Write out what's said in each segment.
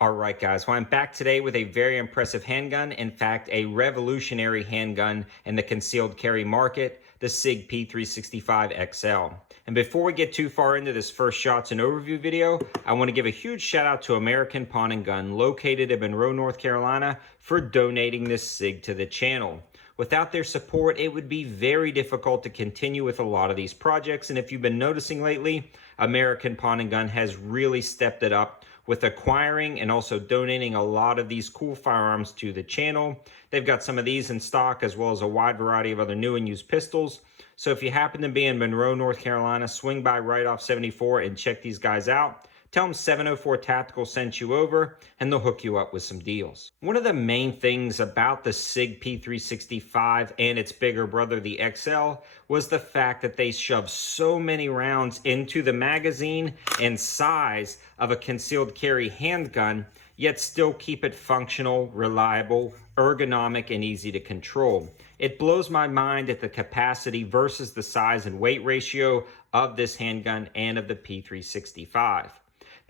All right, guys. Well, I'm back today with a very impressive handgun. In fact, a revolutionary handgun in the concealed carry market, the SIG P365 XL. And before we get too far into this first shots and overview video, I want to give a huge shout out to American Pawn and Gun, located in Monroe, North Carolina, for donating this SIG to the channel. Without their support, it would be very difficult to continue with a lot of these projects. And if you've been noticing lately, American Pawn and Gun has really stepped it up with acquiring and also donating a lot of these cool firearms to the channel. They've got some of these in stock as well as a wide variety of other new and used pistols. So if you happen to be in Monroe, North Carolina, swing by right off 74 and check these guys out. Tell them 704 Tactical sent you over and they'll hook you up with some deals. One of the main things about the SIG P365 and its bigger brother, the XL, was the fact that they shoved so many rounds into the magazine and size of a concealed carry handgun, yet still keep it functional, reliable, ergonomic, and easy to control. It blows my mind at the capacity versus the size and weight ratio of this handgun and of the P365.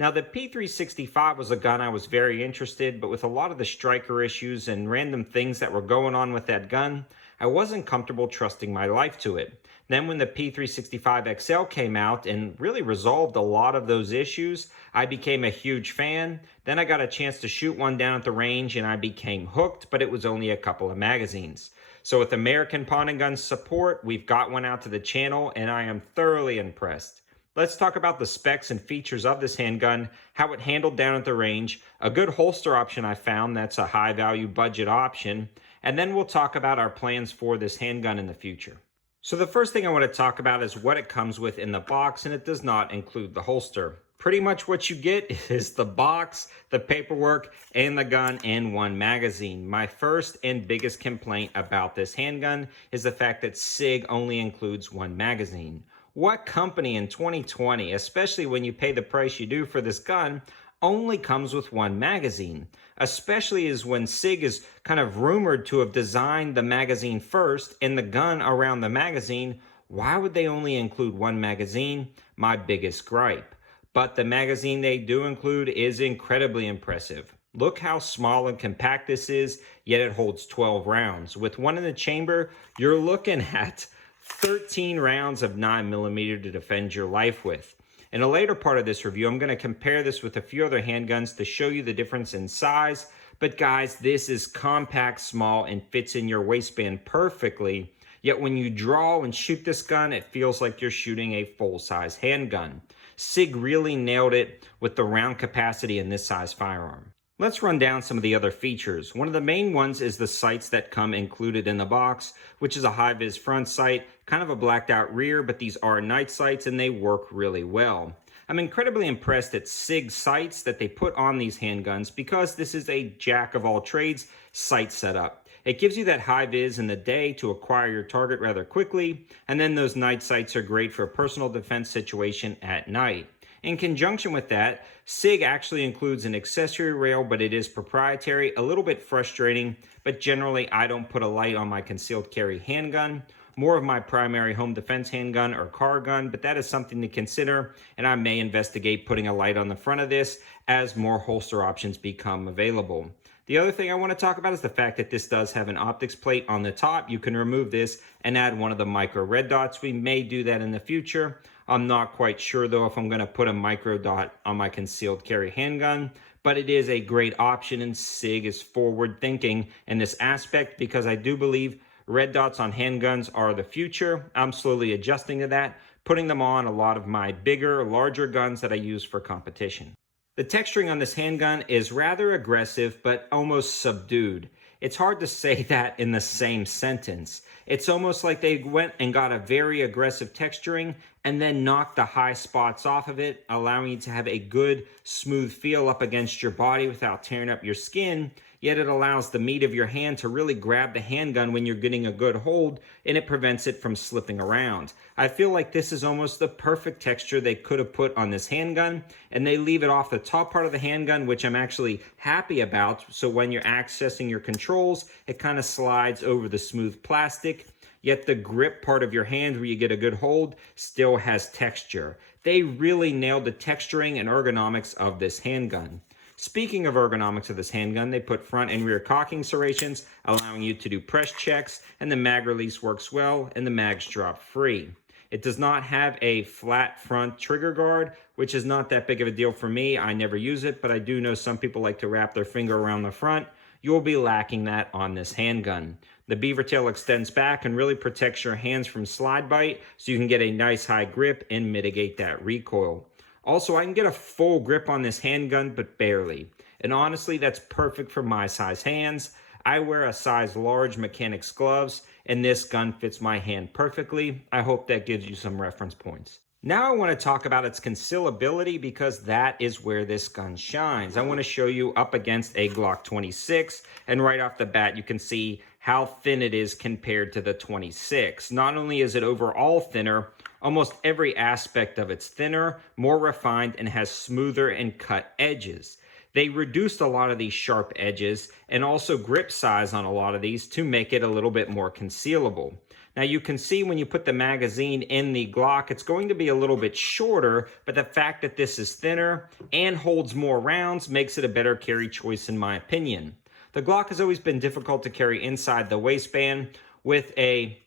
Now, the P365 was a gun I was very interested, but with a lot of the striker issues and random things that were going on with that gun, I wasn't comfortable trusting my life to it. Then when the P365 XL came out and really resolved a lot of those issues, I became a huge fan. Then I got a chance to shoot one down at the range and I became hooked, but it was only a couple of magazines. So with American Pawn and Gun's support, we've got one out to the channel and I am thoroughly impressed. Let's talk about the specs and features of this handgun, how it handled down at the range, a good holster option I found that's a high value budget option, and then we'll talk about our plans for this handgun in the future. So the first thing I want to talk about is what it comes with in the box, and it does not include the holster. Pretty much what you get is the box, the paperwork, and the gun and one magazine. My first and biggest complaint about this handgun is the fact that SIG only includes one magazine. What company in 2020, especially when you pay the price you do for this gun, only comes with one magazine? Especially as when SIG is kind of rumored to have designed the magazine first and the gun around the magazine. Why would they only include one magazine? My biggest gripe. But the magazine they do include is incredibly impressive. Look how small and compact this is, yet it holds 12 rounds. With one in the chamber, you're looking at 13 rounds of 9mm to defend your life with. In a later part of this review, I'm going to compare this with a few other handguns to show you the difference in size. But guys, this is compact, small, and fits in your waistband perfectly. Yet when you draw and shoot this gun, it feels like you're shooting a full-size handgun. SIG really nailed it with the round capacity in this size firearm. Let's run down some of the other features. One of the main ones is the sights that come included in the box, which is a high-vis front sight, kind of a blacked out rear, but these are night sights and they work really well. I'm incredibly impressed at SIG sights that they put on these handguns because this is a jack of all trades sight setup. It gives you that high vis in the day to acquire your target rather quickly, and then those night sights are great for a personal defense situation at night. In conjunction with that, SIG actually includes an accessory rail, but it is proprietary, a little bit frustrating, but generally I don't put a light on my concealed carry handgun, more of my primary home defense handgun or car gun, but that is something to consider, and I may investigate putting a light on the front of this as more holster options become available. The other thing I want to talk about is the fact that this does have an optics plate on the top. You can remove this and add one of the micro red dots. We may do that in the future. I'm not quite sure though if I'm going to put a micro dot on my concealed carry handgun, but it is a great option and SIG is forward thinking in this aspect because I do believe red dots on handguns are the future. I'm slowly adjusting to that, putting them on a lot of my bigger, larger guns that I use for competition. The texturing on this handgun is rather aggressive, but almost subdued. It's hard to say that in the same sentence. It's almost like they went and got a very aggressive texturing and then knocked the high spots off of it, allowing you to have a good, smooth feel up against your body without tearing up your skin, yet it allows the meat of your hand to really grab the handgun when you're getting a good hold, and it prevents it from slipping around. I feel like this is almost the perfect texture they could have put on this handgun, and they leave it off the top part of the handgun, which I'm actually happy about, so when you're accessing your controls, it kind of slides over the smooth plastic, yet the grip part of your hand where you get a good hold still has texture. They really nailed the texturing and ergonomics of this handgun. Speaking of ergonomics of this handgun, they put front and rear cocking serrations, allowing you to do press checks, and the mag release works well, and the mags drop free. It does not have a flat front trigger guard, which is not that big of a deal for me. I never use it, but I do know some people like to wrap their finger around the front. You will be lacking that on this handgun. The beaver tail extends back and really protects your hands from slide bite, so you can get a nice high grip and mitigate that recoil. Also, I can get a full grip on this handgun, but barely. And honestly, that's perfect for my size hands. I wear a size large mechanics gloves, and this gun fits my hand perfectly. I hope that gives you some reference points. Now I want to talk about its concealability, because that is where this gun shines. I want to show you up against a Glock 26, and right off the bat you can see how thin it is compared to the 26. Not only is it overall thinner, almost every aspect of it's thinner, more refined, and has smoother and cut edges. They reduced a lot of these sharp edges and also grip size on a lot of these to make it a little bit more concealable. Now you can see when you put the magazine in the Glock, it's going to be a little bit shorter, but the fact that this is thinner and holds more rounds makes it a better carry choice in my opinion. The Glock has always been difficult to carry inside the waistband with a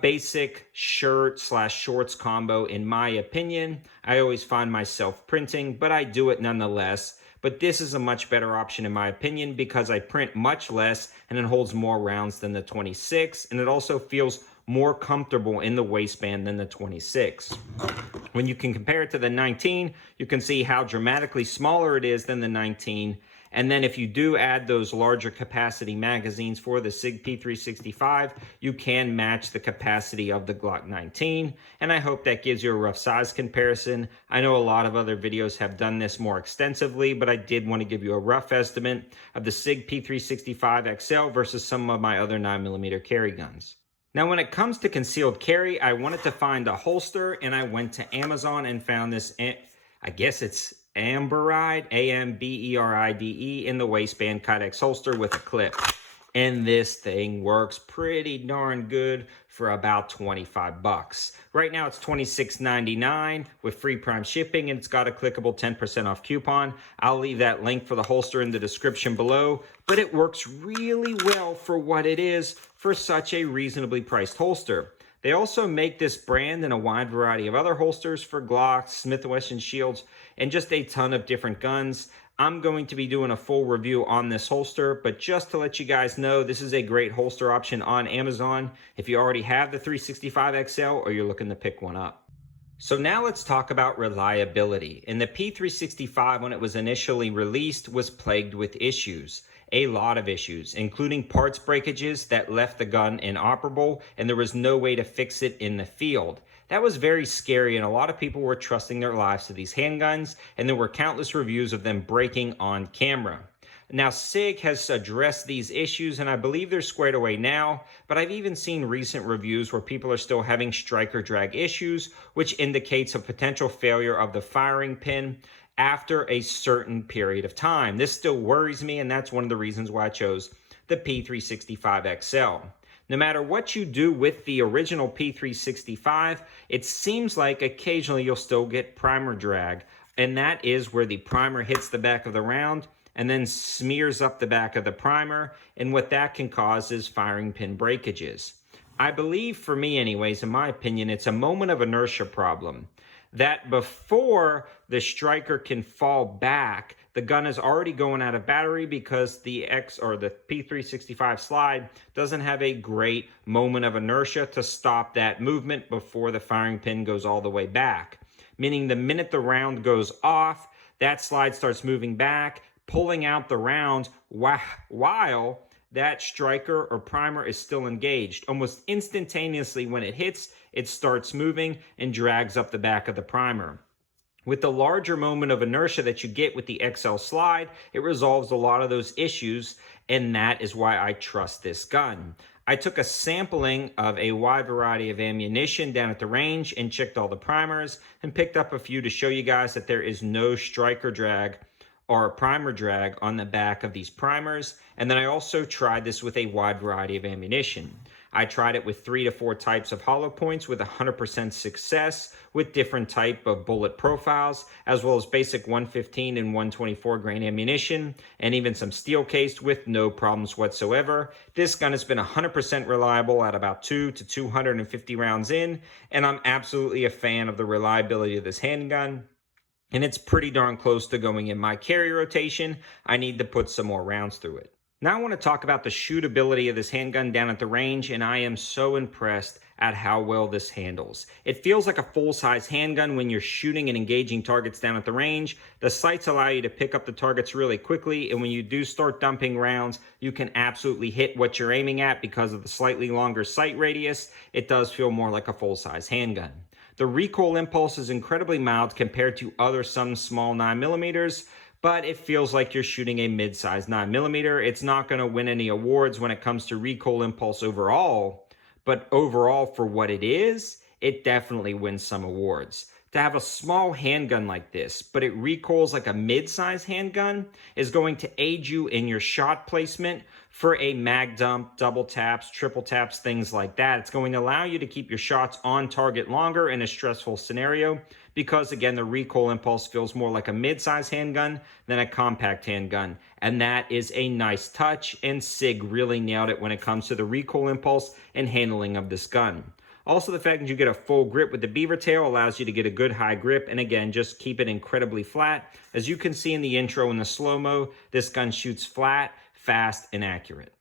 basic shirt/shorts combo in my opinion. I always find myself printing, but I do it nonetheless. But this is a much better option in my opinion, because I print much less and it holds more rounds than the 26, and it also feels more comfortable in the waistband than the 26. When you can compare it to the 19, you can see how dramatically smaller it is than the 19. And then if you do add those larger capacity magazines for the SIG P365, you can match the capacity of the Glock 19. And I hope that gives you a rough size comparison. I know a lot of other videos have done this more extensively, but I did want to give you a rough estimate of the SIG P365 XL versus some of my other 9mm carry guns. Now, when it comes to concealed carry, I wanted to find a holster, and I went to Amazon and found this, I guess it's Amberide, Amberide, in the waistband KYDEX holster with a clip. And this thing works pretty darn good for about 25 bucks. Right now it's $26.99 with free prime shipping, and it's got a clickable 10% off coupon. I'll leave that link for the holster in the description below, but it works really well for what it is for such a reasonably priced holster. They also make this brand in a wide variety of other holsters for Glocks, Smith & Wesson shields, and just a ton of different guns. I'm going to be doing a full review on this holster, but just to let you guys know, this is a great holster option on Amazon if you already have the 365 XL or you're looking to pick one up. So now let's talk about reliability. And the P365, when it was initially released, was plagued with issues. A lot of issues, including parts breakages that left the gun inoperable, and there was no way to fix it in the field. That was very scary, and a lot of people were trusting their lives to these handguns, and there were countless reviews of them breaking on camera. Now, SIG has addressed these issues, and I believe they're squared away now, but I've even seen recent reviews where people are still having striker drag issues, which indicates a potential failure of the firing pin after a certain period of time. This still worries me, and that's one of the reasons why I chose the P365 XL. No matter what you do with the original P365, it seems like occasionally you'll still get primer drag, and that is where the primer hits the back of the round and then smears up the back of the primer, and what that can cause is firing pin breakages. I believe, for me anyways, in my opinion, it's a moment of inertia problem. That before the striker can fall back, the gun is already going out of battery because the P365 slide doesn't have a great moment of inertia to stop that movement before the firing pin goes all the way back. Meaning the minute the round goes off, that slide starts moving back, pulling out the round while that striker or primer is still engaged. Almost instantaneously when it hits, it starts moving and drags up the back of the primer. With the larger moment of inertia that you get with the XL slide, it resolves a lot of those issues, and that is why I trust this gun. I took a sampling of a wide variety of ammunition down at the range and checked all the primers and picked up a few to show you guys that there is no striker drag or primer drag on the back of these primers. And then I also tried this with a wide variety of ammunition. I tried it with 3 to 4 types of hollow points with 100% success with different type of bullet profiles, as well as basic 115 and 124 grain ammunition, and even some steel cased with no problems whatsoever. This gun has been 100% reliable at about 2 to 250 rounds in, and I'm absolutely a fan of the reliability of this handgun. And it's pretty darn close to going in my carry rotation. I need to put some more rounds through it. Now I want to talk about the shootability of this handgun down at the range, and I am so impressed at how well this handles. It feels like a full-size handgun when you're shooting and engaging targets down at the range. The sights allow you to pick up the targets really quickly, and when you do start dumping rounds, you can absolutely hit what you're aiming at because of the slightly longer sight radius. It does feel more like a full-size handgun. The recoil impulse is incredibly mild compared to other some small 9mm, but it feels like you're shooting a mid-sized 9mm. It's not going to win any awards when it comes to recoil impulse overall, but overall for what it is, it definitely wins some awards. To have a small handgun like this, but it recoils like a mid-size handgun, is going to aid you in your shot placement for a mag dump, double taps, triple taps, things like that. It's going to allow you to keep your shots on target longer in a stressful scenario because, again, the recoil impulse feels more like a mid-size handgun than a compact handgun. And that is a nice touch, and SIG really nailed it when it comes to the recoil impulse and handling of this gun. Also, the fact that you get a full grip with the beaver tail allows you to get a good high grip, and again, just keep it incredibly flat. As you can see in the intro in the slow-mo, this gun shoots flat, fast, and accurate.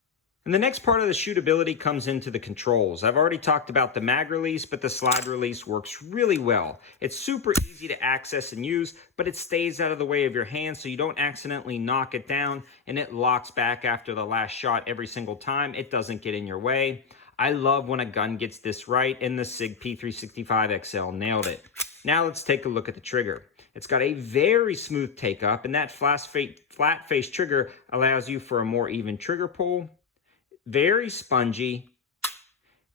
And the next part of the shootability comes into the controls. I've already talked about the mag release, but the slide release works really well. It's super easy to access and use, but it stays out of the way of your hand so you don't accidentally knock it down, and it locks back after the last shot every single time. It doesn't get in your way. I love when a gun gets this right, and the SIG P365 XL nailed it. Now let's take a look at the trigger. It's got a very smooth take up, and that flat face trigger allows you for a more even trigger pull. Very spongy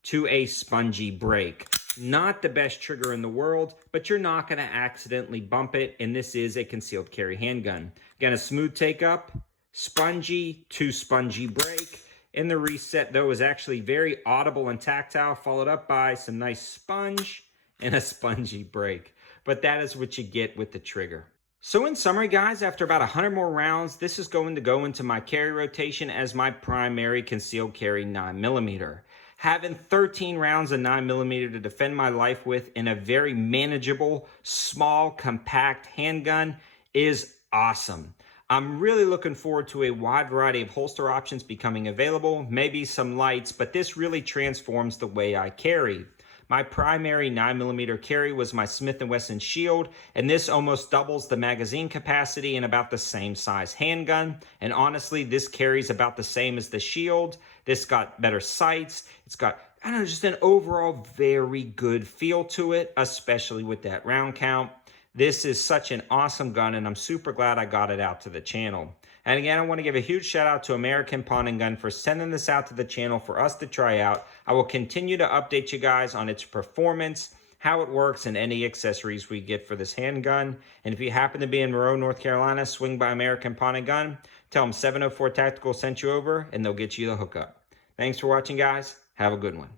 to a spongy break. Not the best trigger in the world, but you're not going to accidentally bump it, and this is a concealed carry handgun. Again, a smooth take up, spongy to spongy break. And the reset, though, is actually very audible and tactile, followed up by some nice sponge and a spongy break. But that is what you get with the trigger. So in summary, guys, after about 100 more rounds, this is going to go into my carry rotation as my primary concealed carry 9mm. Having 13 rounds of 9mm to defend my life with in a very manageable, small, compact handgun is awesome. I'm really looking forward to a wide variety of holster options becoming available, maybe some lights, but this really transforms the way I carry. My primary 9mm carry was my Smith & Wesson Shield, and this almost doubles the magazine capacity in about the same size handgun. And honestly, this carries about the same as the Shield. This got better sights. It's got, I don't know, just an overall very good feel to it, especially with that round count. This is such an awesome gun, and I'm super glad I got it out to the channel. And again, I want to give a huge shout out to American Pawn & Gun for sending this out to the channel for us to try out. I will continue to update you guys on its performance, how it works, and any accessories we get for this handgun. And if you happen to be in Monroe, North Carolina, swing by American Pawn & Gun, tell them 704 Tactical sent you over, and they'll get you the hookup. Thanks for watching, guys. Have a good one.